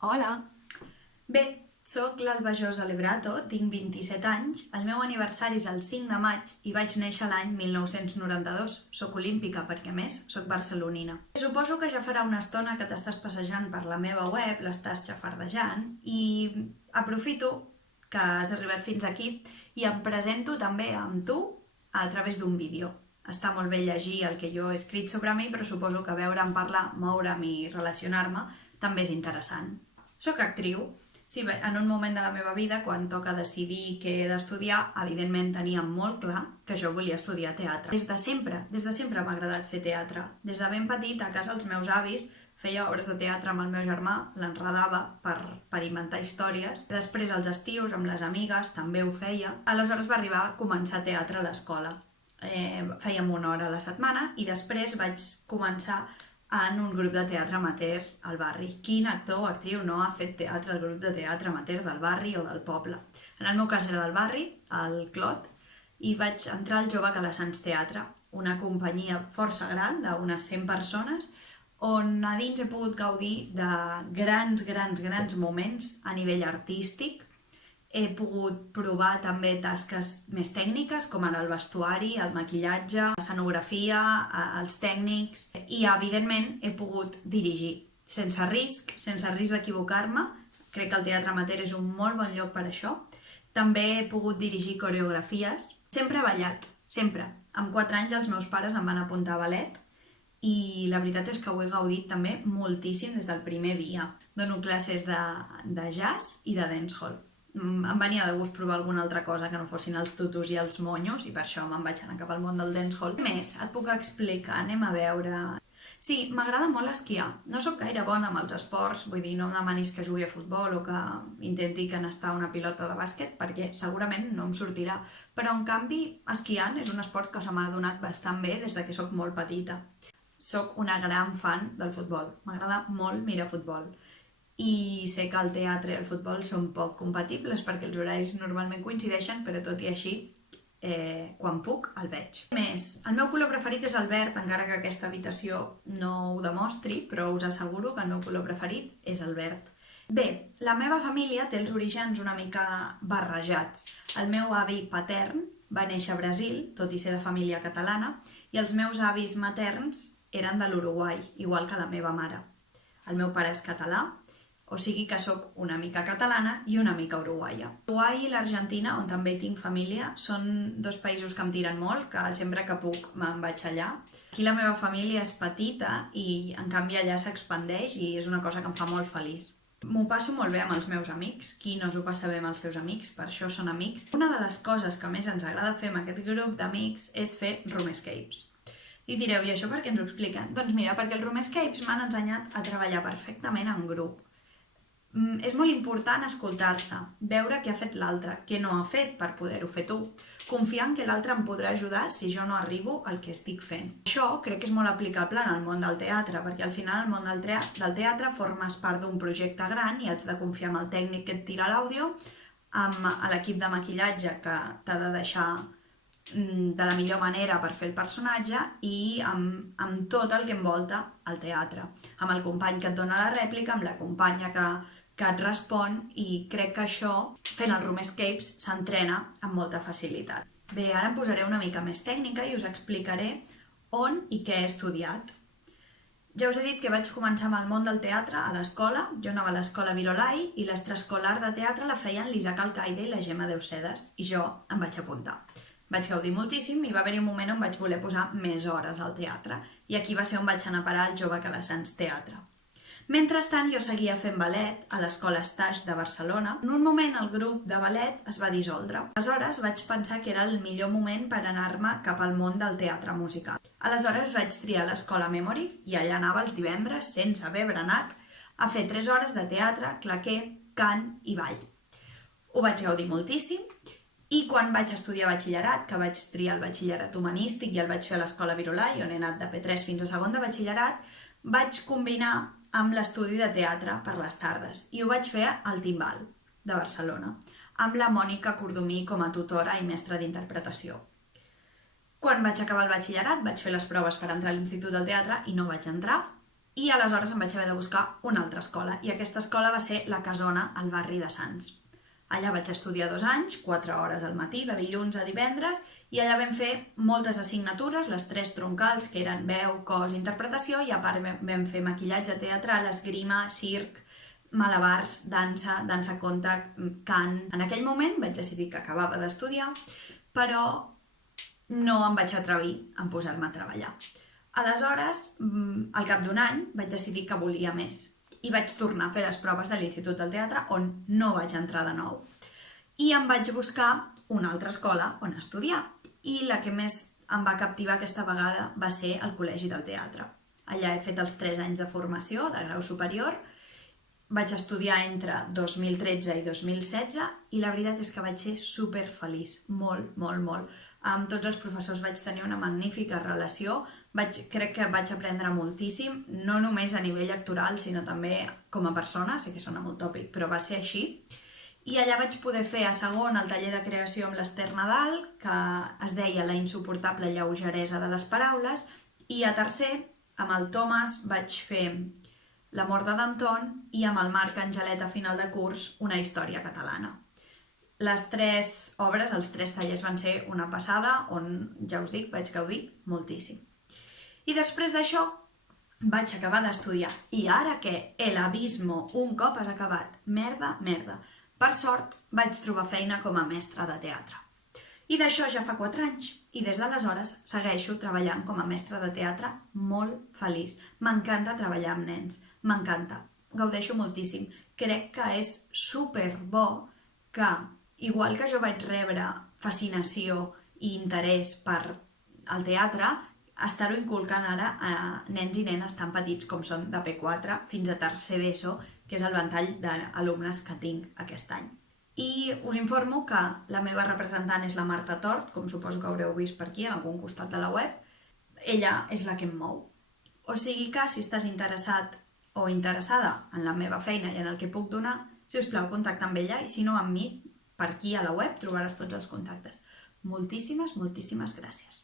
Hola! Bé, sóc l'Alba Josa Lebrato, tinc 27 anys, el meu aniversari és el 5 de maig i vaig néixer l'any 1992. Soc olímpica perquè, a més, soc barcelonina. Suposo que ja farà una estona que t'estàs passejant per la meva web, l'estàs xafardejant i aprofito que has arribat fins aquí i em presento també amb tu a través d'un vídeo. Està molt bé llegir el que jo he escrit sobre mi, però suposo que veure'm parlar, moure'm i relacionar-me també és interessant. Soc actriu. Sí, en un moment de la meva vida, quan toca decidir què he d'estudiar, evidentment tenia molt clar que jo volia estudiar teatre. Des de sempre m'ha agradat fer teatre. Des de ben petit, a casa els meus avis, feia obres de teatre amb el meu germà, l'enredava per inventar històries. Després, als estius, amb les amigues, també ho feia. Aleshores va arribar a començar teatre a l'escola. Fèiem una hora a la setmana i després vaig començar en un grup de teatre amateur al barri. Quin actor o actriu no ha fet teatre al grup de teatre amateur del barri o del poble? En el meu cas era del barri, al Clot, i vaig entrar al Jove Calassans Teatre, una companyia força gran d'unes 100 persones, on a dins he pogut gaudir de grans moments a nivell artístic. He pogut provar també tasques més tècniques, com ara el vestuari, el maquillatge, l'escenografia, els tècnics i, evidentment, he pogut dirigir. Sense risc d'equivocar-me. Crec que el teatre amateur és un molt bon lloc per això. També he pogut dirigir coreografies. Sempre he ballat, sempre. Amb 4 anys els meus pares em van apuntar a ballet i la veritat és que ho he gaudit també moltíssim des del primer dia. Dono classes de jazz i de dancehall. Em venia de gust provar alguna altra cosa que no fossin els tutus i els monyos i per això me'n vaig anar cap al món del dancehall. Què més et puc explicar? Anem a veure... Sí, m'agrada molt esquiar. No sóc gaire bona amb els esports, vull dir, no em demanis que jugui a futbol o que intenti canestar una pilota de bàsquet perquè segurament no em sortirà. Però, en canvi, esquiant és un esport que se m'ha donat bastant bé des que sóc molt petita. Soc una gran fan del futbol. M'agrada molt mirar futbol. I sé que el teatre i el futbol són poc compatibles perquè els horaris normalment coincideixen, però tot i així, quan puc, el veig. Més, el meu color preferit és el verd, encara que aquesta habitació no ho demostri, però us asseguro que el meu color preferit és el verd. Bé, la meva família té els orígens una mica barrejats. El meu avi patern va néixer a Brasil, tot i ser de família catalana, i els meus avis materns eren de l'Uruguai, igual que la meva mare. El meu pare és català, o sigui que sóc una mica catalana i una mica uruguaia. L'Uruguai i l'Argentina, on també hi tinc família, són dos països que em tiren molt, que sempre que puc me'n vaig allà. Aquí la meva família és petita i en canvi allà s'expandeix i és una cosa que em fa molt feliç. M'ho passo molt bé amb els meus amics. Qui no s'ho passa bé amb els seus amics? Per això són amics. Una de les coses que més ens agrada fer amb aquest grup d'amics és fer room escapes. I direu, i això per què ens ho expliquen? Doncs mira, perquè els room escapes m'han ensenyat a treballar perfectament en grup. És molt important escoltar-se, veure què ha fet l'altre, què no ha fet per poder-ho fer tu, confiar en que l'altre em podrà ajudar si jo no arribo al que estic fent. Això crec que és molt aplicable en el món del teatre, perquè al final el món del teatre formes part d'un projecte gran i has de confiar en el tècnic que et tira l'àudio, amb l'equip de maquillatge que t'ha de deixar de la millor manera per fer el personatge i amb tot el que envolta el teatre, amb el company que et dona la rèplica, amb la companya que et respon i crec que això, fent els room escapes, s'entrena amb molta facilitat. Bé, ara em posaré una mica més tècnica i us explicaré on i què he estudiat. Ja us he dit que vaig començar amb el món del teatre a l'escola. Jo anava a l'escola Virolai i l'extraescolar de teatre la feien l'Isaac Alcaide i la Gemma Deusedes i jo em vaig apuntar. Vaig gaudir moltíssim i va haver-hi un moment on vaig voler posar més hores al teatre i aquí va ser on vaig anar a parar al Jove Calassans Teatre. Mentrestant, jo seguia fent ballet a l'Escola Stage de Barcelona. En un moment el grup de ballet es va dissoldre. Aleshores vaig pensar que era el millor moment per anar-me cap al món del teatre musical. Aleshores vaig triar l'Escola Memory i allà anava els divendres, sense haver berenat, a fer 3 hores de teatre, claqué, cant i ball. Ho vaig gaudir moltíssim. I quan vaig estudiar batxillerat, que vaig triar el batxillerat humanístic i el vaig fer a l'Escola Virolai, on he anat de P3 fins a segon de batxillerat, vaig combinar amb l'estudi de teatre per les tardes i ho vaig fer al Timbal de Barcelona, amb la Mònica Cordomí com a tutora i mestra d'interpretació. Quan vaig acabar el batxillerat vaig fer les proves per entrar a l'Institut del Teatre i no vaig entrar I aleshores em vaig haver de buscar una altra escola, i aquesta escola va ser la Casona, al barri de Sants. Allà vaig estudiar 2 anys, 4 hores al matí, de dilluns a divendres, i allà vam fer moltes assignatures, les 3 troncals, que eren veu, cos, interpretació, i a part vam fer maquillatge teatral, esgrima, circ, malabars, dansa, dansa contact, cant. En aquell moment vaig decidir que acabava d'estudiar, però no em vaig atrevir a posar-me a treballar. Aleshores, al cap d'un any, vaig decidir que volia més i vaig tornar a fer les proves de l'Institut del Teatre, on no vaig entrar de nou. I em vaig buscar una altra escola on estudiar, i la que més em va captivar aquesta vegada va ser el Col·legi del Teatre. Allà he fet els 3 anys de formació, de grau superior, vaig estudiar entre 2013 i 2016 i la veritat és que vaig ser superfeliç, molt, molt, molt. Amb tots els professors vaig tenir una magnífica relació, crec que vaig aprendre moltíssim, no només a nivell actoral, sinó també com a persona, sé que sona molt tòpic, però va ser així. I allà vaig poder fer a segon el taller de creació amb l'Ester Nadal, que es deia La insuportable lleugeresa de les paraules, i a tercer, amb el Tomàs, vaig fer L'amor de Danton i amb el Marc Angelet a final de curs Una història catalana. Les 3 obres, els 3 tallers van ser una passada, on, ja us dic, vaig gaudir moltíssim. I després d'això vaig acabar d'estudiar. I ara què? El abismo, un cop has acabat. Merda, merda. Per sort, vaig trobar feina com a mestra de teatre. I d'això ja fa 4 anys. I des d'aleshores segueixo treballant com a mestra de teatre molt feliç. M'encanta treballar amb nens. M'encanta. Gaudeixo moltíssim. Crec que és superbo que, igual que jo vaig rebre fascinació i interès per al teatre, estar-ho inculcant ara a nens i nenes tan petits com són de P4 fins a tercer d'ESO, que és el ventall d'alumnes que tinc aquest any. I us informo que la meva representant és la Marta Tort, com suposo que haureu vist per aquí, en algun costat de la web. Ella és la que em mou. O sigui que, si estàs interessat o interessada en la meva feina i en el que puc donar, si us plau, contacta amb ella, i si no amb mi, per aquí a la web trobaràs tots els contactes. Moltíssimes, moltíssimes gràcies.